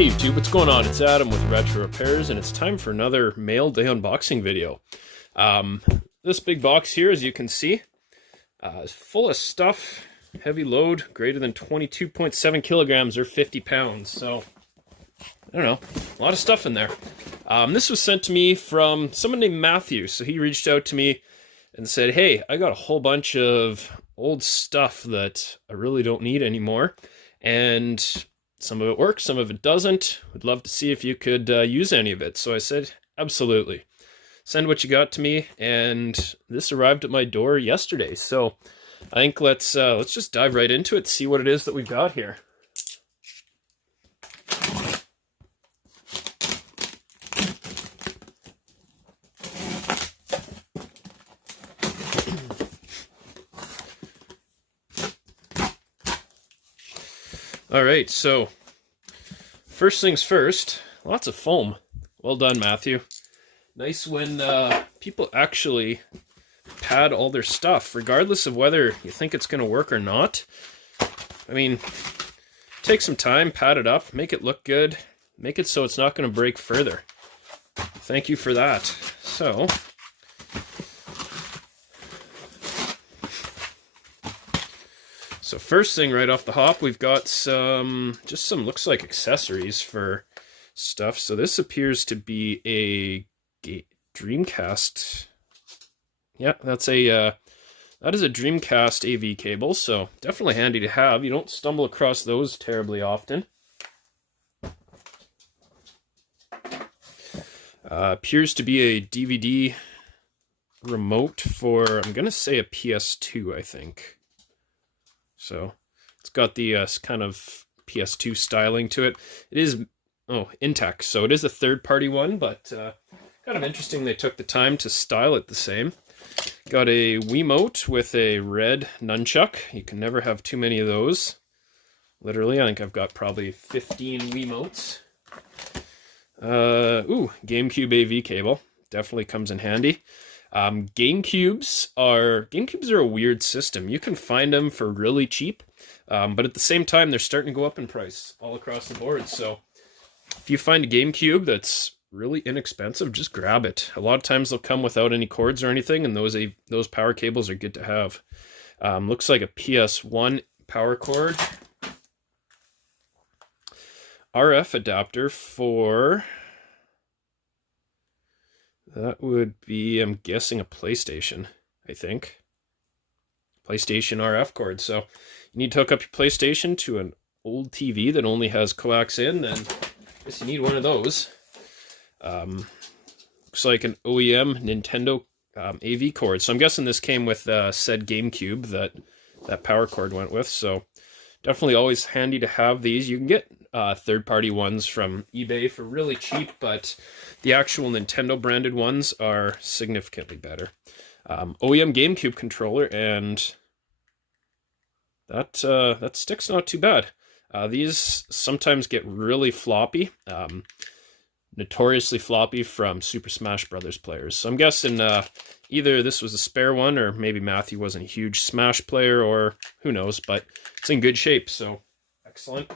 Hey YouTube, what's going on? It's Adam with Retro Repairs, and it's time for another mail day unboxing video. This big box here, as you can see, is full of stuff, heavy load, greater than 22.7 kilograms or 50 pounds. So, I don't know, a lot of stuff in there. This was sent to me from someone named Matthew. So he reached out to me and said, hey, I got a whole bunch of old stuff that I really don't need anymore. And some of it works, some of it doesn't. Would love to see if you could use any of it. So I said, absolutely. Send what you got to me, and this arrived at my door yesterday. So I think let's just dive right into it, see what it is that we've got here. All right, so first things first, lots of foam. Well done, Matthew. Nice when people actually pad all their stuff, regardless of whether you think it's going to work or not. I mean, take some time, pad it up, make it look good, make it so it's not going to break further. Thank you for that. So first thing right off the hop, we've got some looks like accessories for stuff. So this appears to be a Dreamcast. Yeah, that is a Dreamcast AV cable, so definitely handy to have. You don't stumble across those terribly often. Appears to be a DVD remote for, I'm going to say a PS2, I think. So it's got the kind of PS2 styling to it. It is, Intex, so it is a third-party one, but kind of interesting they took the time to style it the same. Got a Wiimote with a red nunchuck. You can never have too many of those. Literally, I think I've got probably 15 Wiimotes. Gamecube AV cable. Definitely comes in handy. Gamecubes are a weird system. You can find them for really cheap, but at the same time, they're starting to go up in price all across the board. So if you find a Gamecube that's really inexpensive, just grab it. A lot of times they'll come without any cords or anything, and those power cables are good to have. Looks like a PS1 power cord. RF adapter for... that would be, I'm guessing, a PlayStation, I think. PlayStation RF cord. So you need to hook up your PlayStation to an old TV that only has coax in, then I guess you need one of those. Looks like an OEM Nintendo AV cord. So I'm guessing this came with said GameCube that power cord went with. So definitely always handy to have these. You can get third-party ones from eBay for really cheap, but the actual Nintendo branded ones are significantly better. OEM GameCube controller, and that stick's not too bad. These sometimes get really floppy, notoriously floppy from Super Smash Brothers players. So I'm guessing either this was a spare one, or maybe Matthew wasn't a huge Smash player, or who knows, but it's in good shape, so excellent.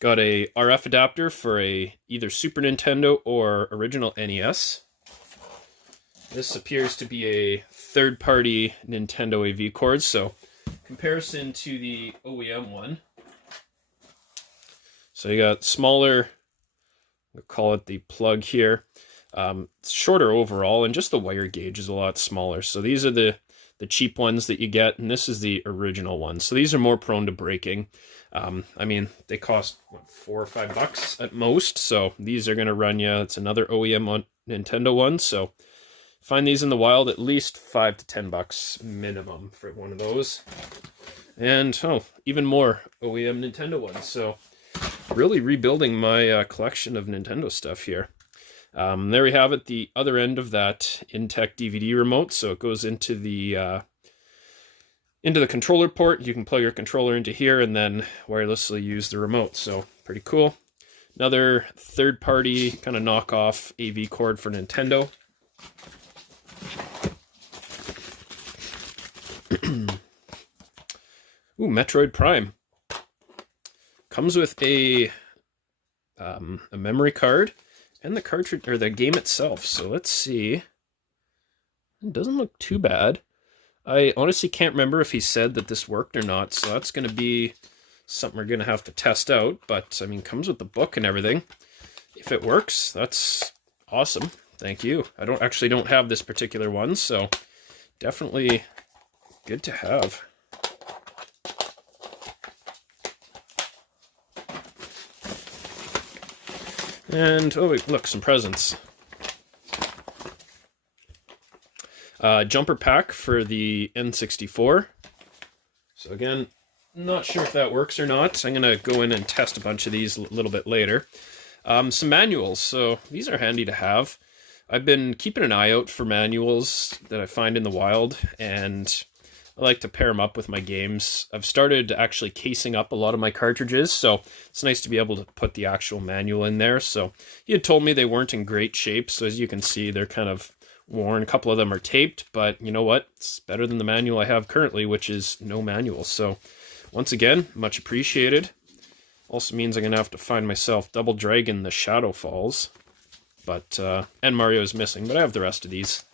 Got a RF adapter for either Super Nintendo or original NES. This appears to be a third-party Nintendo AV cord, so comparison to the OEM one. So you got smaller, we'll call it the plug here. It's shorter overall, and just the wire gauge is a lot smaller. So these are the cheap ones that you get, and this is the original one. So these are more prone to breaking. I mean, they cost what, $4 or $5 at most, so these are going to run you. It's another OEM Nintendo one, so find these in the wild, at least $5 to $10 minimum for one of those. And even more OEM Nintendo ones. So really rebuilding my collection of Nintendo stuff here. There we have it, the other end of that Intech DVD remote. So it goes into the controller port. You can plug your controller into here and then wirelessly use the remote. So pretty cool. Another third-party kind of knockoff AV cord for Nintendo. Ooh, Metroid Prime. comes with a memory card and the cartridge, or the game itself. So let's see. It doesn't look too bad. I honestly can't remember if he said that this worked or not, so that's going to be something we're going to have to test out. But, I mean, comes with the book and everything. If it works, that's awesome. Thank you. I don't have this particular one, so definitely good to have. And, oh wait, look, some presents. Jumper pack for the N64. So again, not sure if that works or not. I'm going to go in and test a bunch of these a little bit later. Some manuals. So these are handy to have. I've been keeping an eye out for manuals that I find in the wild, and I like to pair them up with my games. I've started actually casing up a lot of my cartridges, so it's nice to be able to put the actual manual in there. So he had told me they weren't in great shape, so as you can see, they're kind of worn. A couple of them are taped, but you know what? It's better than the manual I have currently, which is no manual. So once again, much appreciated. Also means I'm going to have to find myself Double Dragon the Shadow Falls. But, and Mario is missing, but I have the rest of these.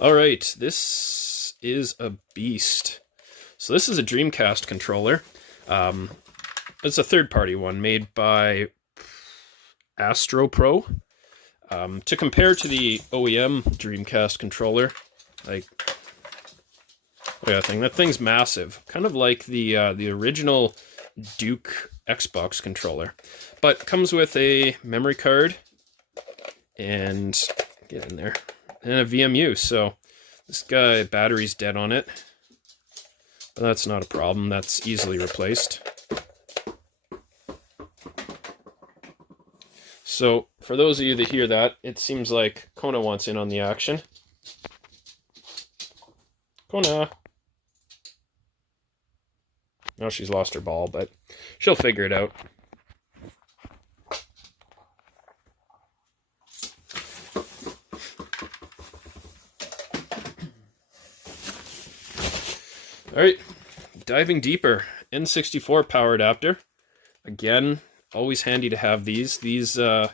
Alright, this is a beast. So this is a Dreamcast controller. It's a third-party one made by Astro Pro. To compare to the OEM Dreamcast controller, like, look at that thing's massive. Kind of like the original Duke Xbox controller. But comes with a memory card and, get in there, and a VMU. So this guy, battery's dead on it. But that's not a problem. That's easily replaced. So, for those of you that hear that, it seems like Kona wants in on the action. Kona! Now she's lost her ball, but she'll figure it out. Alright, diving deeper. N64 Power Adapter. Again, always handy to have these. These, I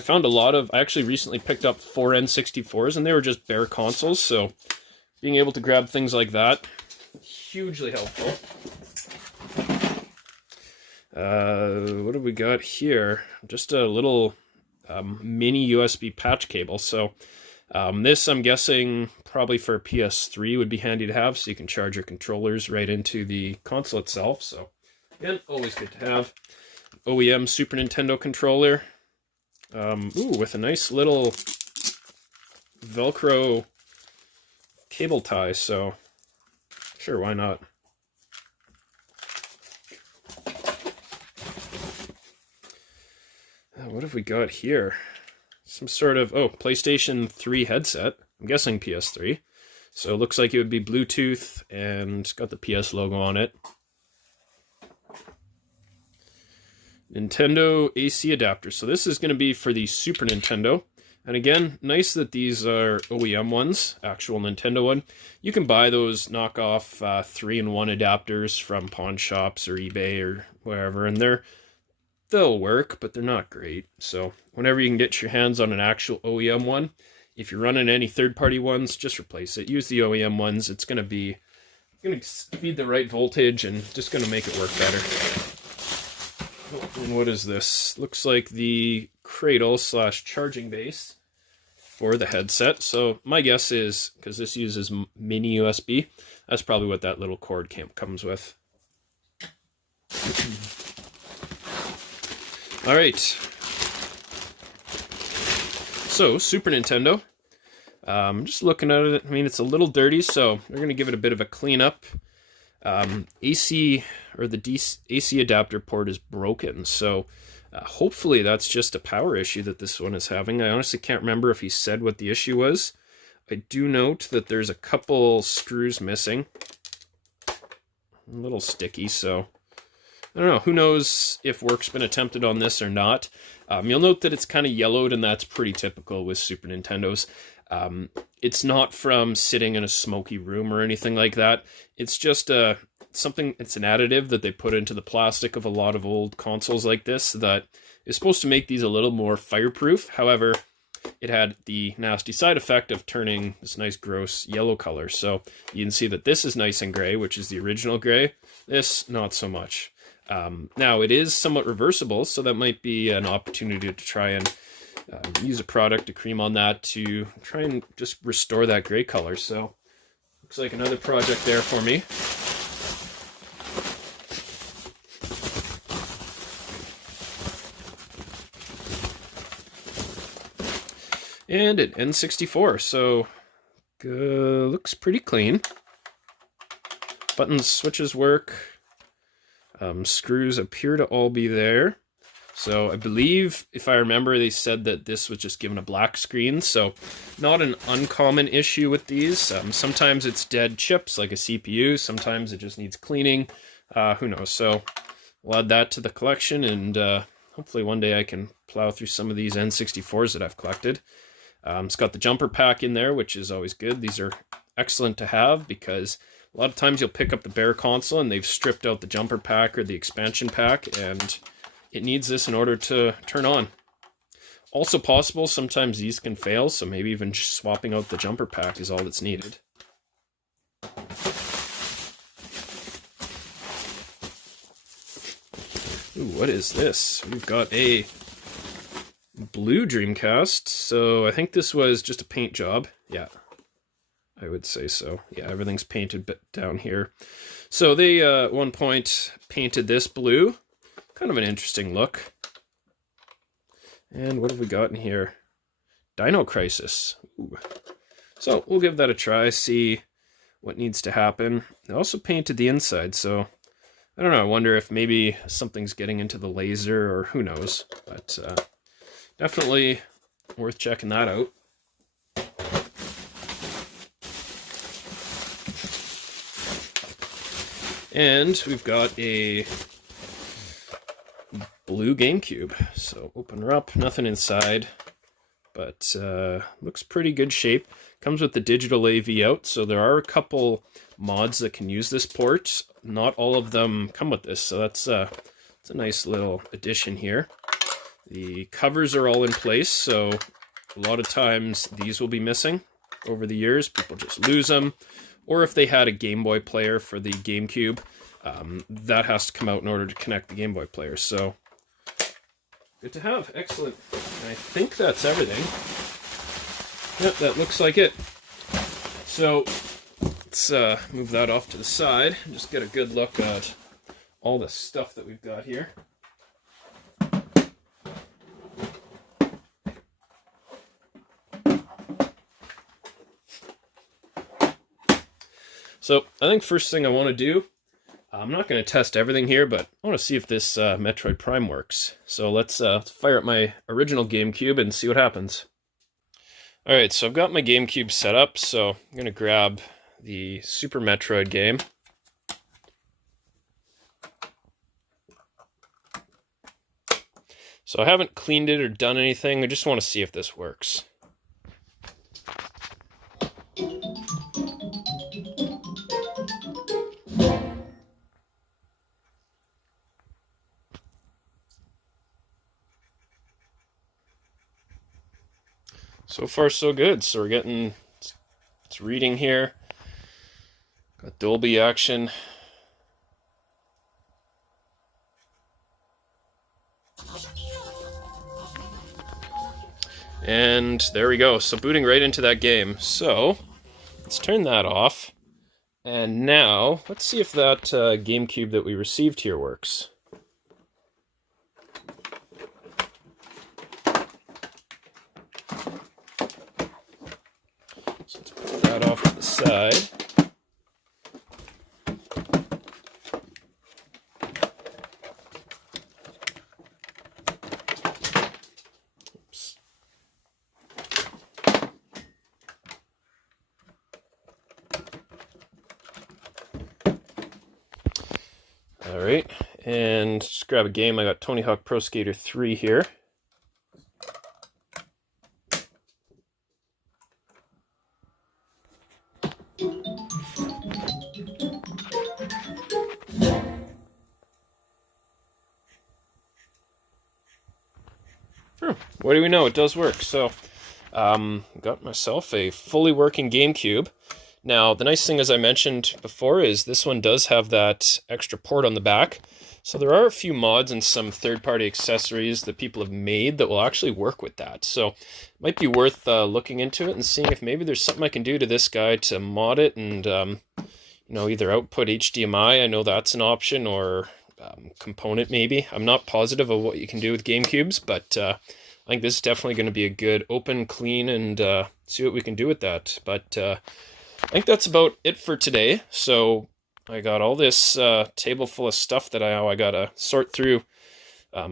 found a lot of, I actually recently picked up 4 N64s, and they were just bare consoles, so being able to grab things like that, hugely helpful. What have we got here? Just a little mini USB patch cable. So this, I'm guessing, probably for a PS3 would be handy to have, so you can charge your controllers right into the console itself. So again, always good to have. OEM Super Nintendo controller. Ooh, with a nice little Velcro cable tie, so sure, why not? What have we got here? Some sort of, oh, PlayStation 3 headset. I'm guessing PS3. So it looks like it would be Bluetooth, and it's got the PS logo on it. Nintendo AC adapter. So this is going to be for the Super Nintendo. And again, nice that these are OEM ones, actual Nintendo one. You can buy those knockoff 3-in-1 adapters from pawn shops or eBay or wherever, and they'll work, but they're not great. So whenever you can get your hands on an actual OEM one, if you're running any third-party ones, just replace it. Use the OEM ones. It's going to feed the right voltage and just going to make it work better. And what is this? Looks like the cradle / charging base for the headset. So my guess is, because this uses mini USB, that's probably what that little cord comes with. All right. So Super Nintendo. Just looking at it, I mean, it's a little dirty, so we're going to give it a bit of a cleanup. AC, or the AC adapter port is broken, so hopefully that's just a power issue that this one is having. I honestly can't remember if he said what the issue was. I do note that there's a couple screws missing. A little sticky, so I don't know. Who knows if work's been attempted on this or not. You'll note that it's kind of yellowed, and that's pretty typical with Super Nintendos. It's not from sitting in a smoky room or anything like that. It's just something, it's an additive that they put into the plastic of a lot of old consoles like this that is supposed to make these a little more fireproof. However, it had the nasty side effect of turning this nice gross yellow color. So you can see that this is nice and gray, which is the original gray. This, not so much. Now, it is somewhat reversible, so that might be an opportunity to try and use a product to cream on that to try and just restore that gray color. So looks like another project there for me. And an N64, so looks pretty clean. Buttons, switches work. Screws appear to all be there. So I believe, if I remember, they said that this was just given a black screen, so not an uncommon issue with these. Sometimes it's dead chips, like a CPU. Sometimes it just needs cleaning. Who knows? So we'll add that to the collection, and hopefully one day I can plow through some of these N64s that I've collected. It's got the jumper pack in there, which is always good. These are excellent to have because a lot of times you'll pick up the bare console and they've stripped out the jumper pack or the expansion pack, and it needs this in order to turn on. Also possible, sometimes these can fail, so maybe even just swapping out the jumper pack is all that's needed. Ooh, what is this? We've got a blue Dreamcast, so I think this was just a paint job. Yeah, I would say so. Yeah, everything's painted down here. So they, at one point, painted this blue. Kind of an interesting look. And what have we got in here? Dino Crisis. Ooh. So we'll give that a try, see what needs to happen. They also painted the inside, so I don't know. I wonder if maybe something's getting into the laser, or who knows. But definitely worth checking that out. And we've got a blue Gamecube. So open her up, nothing inside, but looks pretty good shape. Comes with the digital AV out, so there are a couple mods that can use this port. Not all of them come with this, so that's a nice little addition here. The covers are all in place, so a lot of times these will be missing over the years. People just lose them. Or if they had a Game Boy player for the GameCube, that has to come out in order to connect the Game Boy player. So, good to have. Excellent. I think that's everything. Yep, that looks like it. So, let's move that off to the side and just get a good look at all the stuff that we've got here. So I think first thing I want to do, I'm not going to test everything here, but I want to see if this Metroid Prime works. So let's fire up my original GameCube and see what happens. Alright, so I've got my GameCube set up, so I'm going to grab the Super Metroid game. So I haven't cleaned it or done anything, I just want to see if this works. So far, so good. So we're getting, it's reading here. Got Dolby action. And there we go. So booting right into that game. So let's turn that off. And now let's see if that GameCube that we received here works. So let's put that off to the side. Oops. All right, and just grab a game. I got Tony Hawk Pro Skater 3 here. What do we know? It does work. So, got myself a fully working GameCube. Now, the nice thing, as I mentioned before, is this one does have that extra port on the back. So there are a few mods and some third-party accessories that people have made that will actually work with that. So it might be worth looking into it and seeing if maybe there's something I can do to this guy to mod it and, either output HDMI, I know that's an option, or component maybe. I'm not positive of what you can do with GameCubes, but I think this is definitely going to be a good open, clean, and see what we can do with that. But I think that's about it for today. So I got all this table full of stuff that I gotta sort through,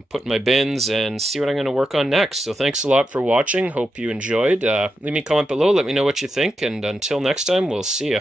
put in my bins, and see what I'm gonna work on next. So thanks a lot for watching. Hope you enjoyed. Leave me a comment below. Let me know what you think. And until next time, we'll see ya.